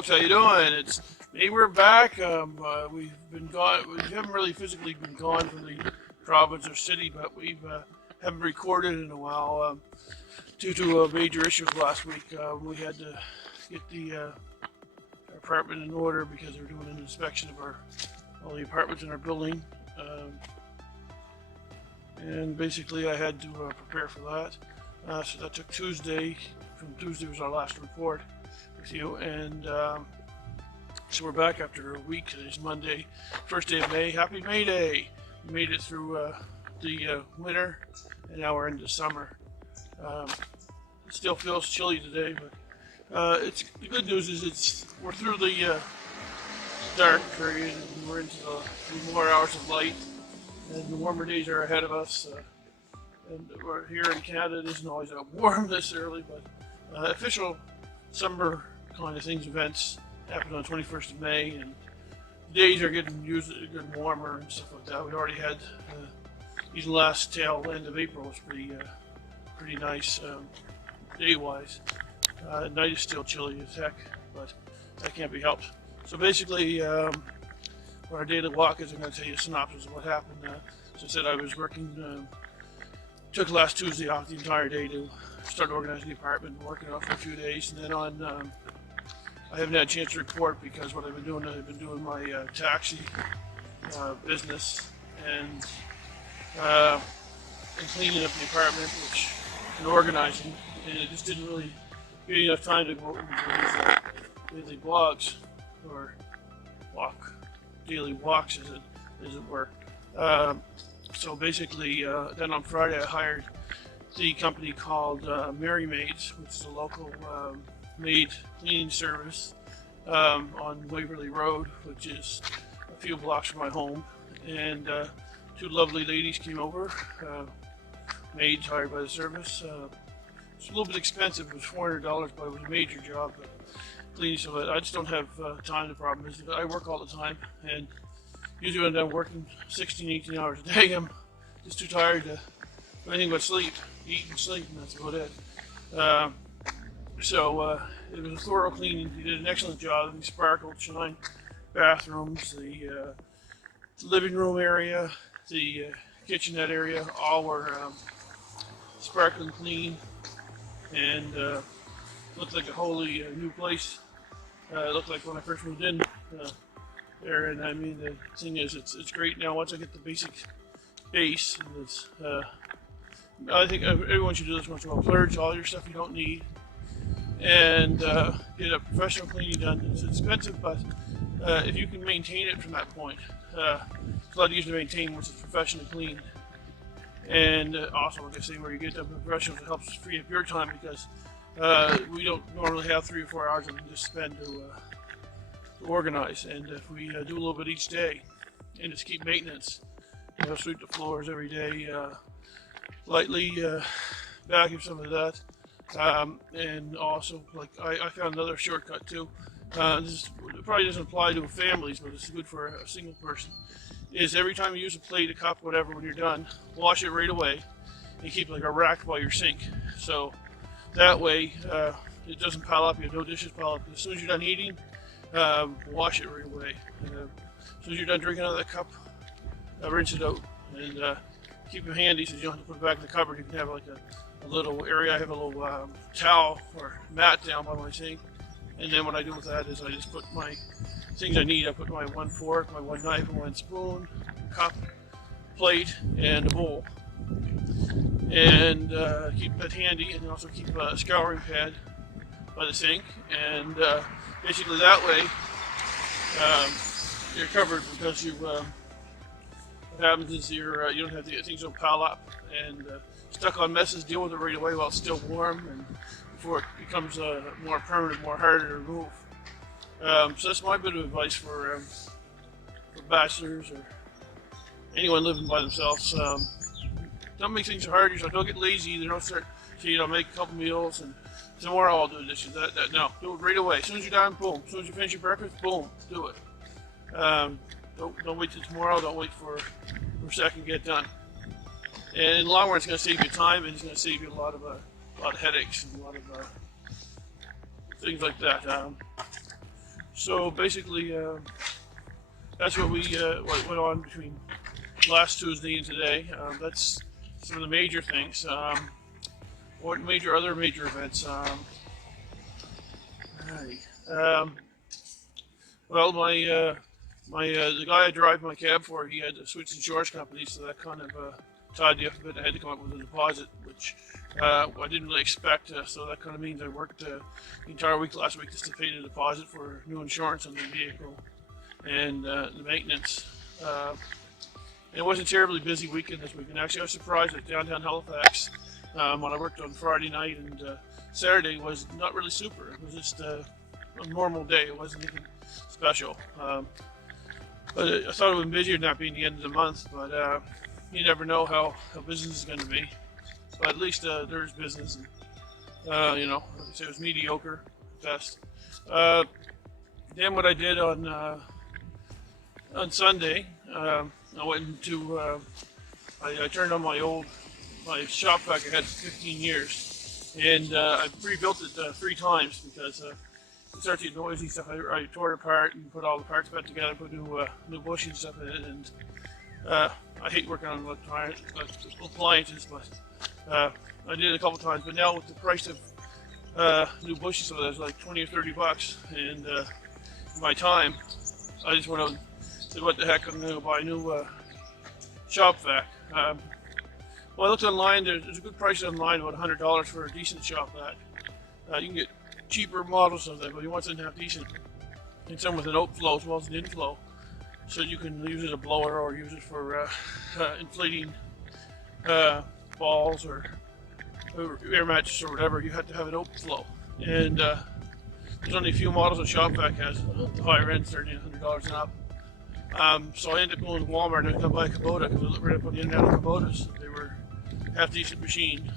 folks. How you doing? It's me. We're back. We've been gone. We haven't really physically been gone from the province or city, but we haven't recorded in a while due to major issues last week. We had to get the apartment in order because they were doing an inspection of all the apartments in our building, and basically I had to prepare for that. So that took Tuesday. From Tuesday was our last report with you, and so we're back after a week. Today's Monday, first day of May. Happy May Day! We made it through the winter, and now we're into summer. It still feels chilly today, but it's the good news is we're through the dark period, and we're into the more hours of light, and the warmer days are ahead of us. And we're here in Canada. It isn't always that warm this early, but official summer kind of things, events happen on 21st of May, and days are getting warmer and stuff like that. We already had even last tail end of April was pretty nice day-wise. Night is still chilly as heck, but that can't be helped. So basically, our daily walk is I'm going to tell you a synopsis of what happened. As I said, I was working. Took last Tuesday off the entire day to start organizing the apartment, working on it for a few days, and then on. I haven't had a chance to report because what I've been doing my taxi business and cleaning up the apartment, and organizing, and it just didn't really give me enough time to go over the blogs or daily walks, as it were. So basically, then on Friday I hired the company called Merry Maids, which is a local maid cleaning service on Waverly Road, which is a few blocks from my home. And two lovely ladies came over, maids hired by the service. It's a little bit expensive. It was $400, but it was a major job cleaning, so I just don't have time. The problem is I work all the time, and usually when I'm working 16, 18 hours a day, I'm just too tired to do anything but sleep, eat and sleep, and that's about it. So it was a thorough cleaning. He did an excellent job. He sparkled, shine bathrooms, the living room area, the kitchenette area, all were sparkling clean, and looked like a wholly new place. It looked like when I first moved in there, and I mean the thing is, it's great now. Once I get the basic base, and it's I think everyone should do this once in a while. Purge all your stuff you don't need, and get a professional cleaning done. It's expensive, but if you can maintain it from that point, it's a lot easier to maintain once it's professionally cleaned. And also, like I say, where you get the professionals, it helps free up your time because we don't normally have 3 or 4 hours that we can just spend to organize. And if we do a little bit each day and just keep maintenance, sweep the floors every day, lightly vacuum some of that, and also, like I found another shortcut too. This probably doesn't apply to families, but it's good for a single person. Is every time you use a plate, a cup, whatever, when you're done, wash it right away and keep like a rack by your sink. So that way it doesn't pile up. You have no dishes pile up. As soon as you're done eating, wash it right away. As soon as you're done drinking out of that cup, rinse it out, and keep them handy so you don't have to put it back in the cupboard. You can have like a little area. I have a little towel or mat down by my sink, and then what I do with that is I just put my things I need. I put my 1 fork, my 1 knife, and 1 spoon, cup, plate, and a bowl, and keep that handy, and also keep a scouring pad by the sink, and basically that way you're covered because what happens is you don't have things don't pile up, and stuck on messes, deal with it right away while it's still warm, and before it becomes more permanent, more harder to remove. So that's my bit of advice for bachelors or anyone living by themselves. Don't make things hard. Don't get lazy. Either. Don't start. Make a couple meals and tomorrow I'll do dishes. No, do it right away. As soon as you're done, boom. As soon as you finish your breakfast, boom, do it. Don't wait till tomorrow. Don't wait for a second to get done. And in the long run, it's going to save you time, and it's going to save you a lot of headaches and a lot of things like that. So basically, that's what went on between last Tuesday and today. That's some of the major things. What other major events? Um, well, the guy I drive my cab for, he had to switch insurance companies, so that kind of tied me up a bit. I had to come up with a deposit, which I didn't really expect. So that kind of means I worked the entire week last week just to pay the deposit for new insurance on the vehicle and the maintenance. It wasn't a terribly busy weekend this weekend. Actually, I was surprised at downtown Halifax when I worked on Friday night, and Saturday was not really super. It was just a normal day. It wasn't even special. But I thought it would be busier not being the end of the month, but you never know how business is going to be. But at least there's business. And, like I say, it was mediocre at best. Then what I did on Sunday, I went into, I turned on my shop vac I had for 15 years, and I rebuilt it 3 times because it started to get noisy stuff. I tore it apart and put all the parts back together, put new bushing and stuff in it, and I hate working on appliances, but I did it a couple times. But now with the price of new bushing stuff, that's like 20 or 30 bucks, and my time, I just went out and said, what the heck, I'm going to buy a new shop vac. Well, I looked online, there's a good price online, about $100 for a decent shop vac. You can get cheaper models of them, but you want something half decent. And some with an outflow as well as an inflow. So you can use it as a blower or use it for inflating balls or air mattress or whatever. You have to have an outflow. And there's only a few models that shop vac has, the higher end, starting at $100 and up. So I ended up going to Walmart and I was going to buy a Kubota because I looked right up on the internet on Kubotas. They were half decent machine,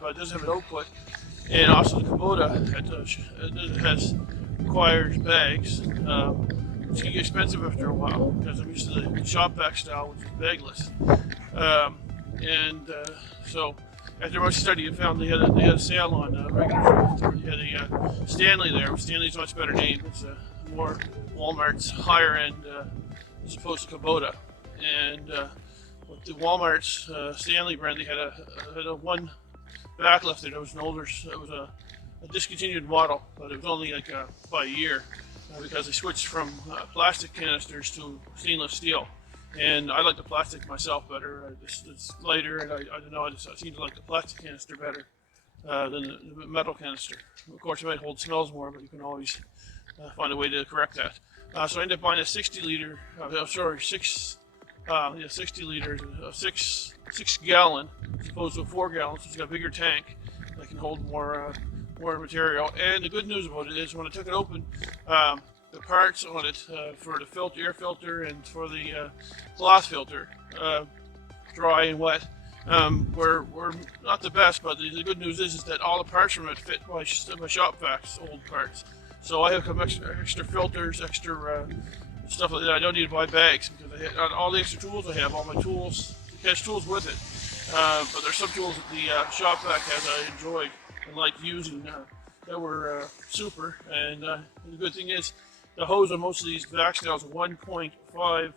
but it doesn't have an output. And also the Kubota has requires bags, which can get expensive after a while because I'm used to the shop vac style, which is bagless. So after much study, I found they had a sale on regular. They had a Stanley there. Stanley's a much better name. It's more Walmart's higher end as opposed to Kubota. And with the Walmart's Stanley brand, they had a one back lifter. It was a discontinued model, but it was only like by a year because they switched from plastic canisters to stainless steel. And I like the plastic myself better. It's lighter, and I don't know, I seem to like the plastic canister better than the metal canister. Of course, it might hold smells more, but you can always find a way to correct that. So I ended up buying a 60 liter, 60 liters, a 6 gallon, as opposed to a 4 gallon, so it's got a bigger tank that can hold more material. And the good news about it is when I took it open, the parts on it for the air filter and for the cloth filter, dry and wet, were not the best, but the good news is that all the parts from it fit my shop vacs, old parts. So I have some extra filters, extra stuff like that. I don't need to buy bags because all the extra tools I have, all my tools, it has tools with it. But there's some tools that the shop vac has I enjoyed and liked using that were super. And the good thing is, the hose on most of these vacs now is 1.5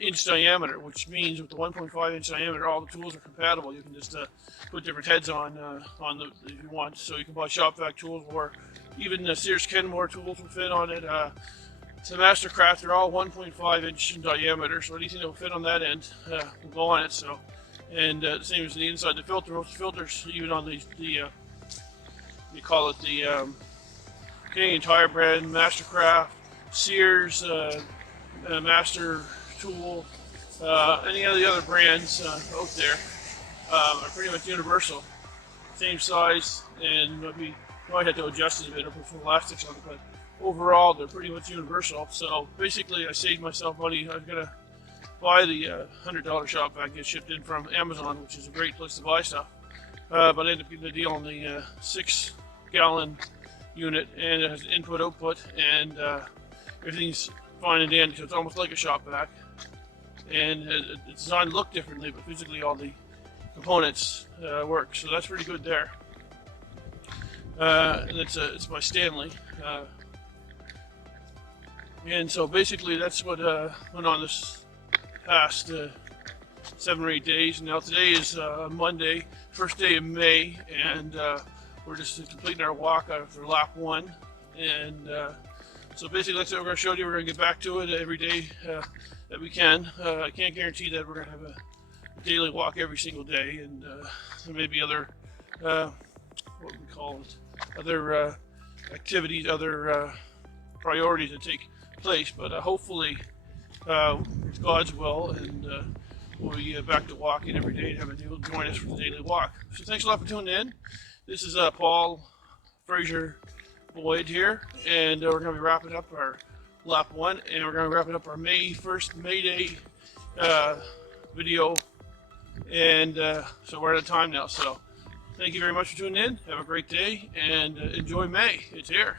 inch diameter, which means with the 1.5 inch diameter, all the tools are compatible. You can just put different heads on if you want. So you can buy shop vac tools, or even the Sears Kenmore tools will fit on it. The Mastercraft, they're all 1.5 inch in diameter, so anything that will fit on that end will go on it. So, and the same as the inside the filter. Most filters, even on the we call it the Canadian Tire brand, Mastercraft, Sears, Master Tool, any of the other brands out there are pretty much universal. Same size, and maybe might have to adjust it a bit or put some elastics on it, but overall they're pretty much universal. So basically I saved myself money. I'm going to buy the $100 shop vac, get shipped in from Amazon, which is a great place to buy stuff. But I ended up getting the deal on the 6 gallon unit, and it has input output, and everything's fine and dandy, so it's almost like a shop vac. And it's designed to look differently, but physically all the components work, so that's pretty good there. And it's by Stanley. And so basically that's what went on this past 7 or 8 days. Now today is Monday, first day of May, and we're just completing our walk after lap 1. And so basically that's what we're going to show you. We're going to get back to it every day that we can. I can't guarantee that we're going to have a daily walk every single day, and there may be other what we call it, other activities, other priorities that take place, but hopefully it's God's will, and we'll be back to walking every day and having you join us for the daily walk. So thanks a lot for tuning in. This is Paul Fraser Boyd here, and we're going to be wrapping up our lap 1, and we're going to be wrapping up our May Day video, and so we're out of time now. So thank you very much for tuning in. Have a great day, and enjoy May. It's here.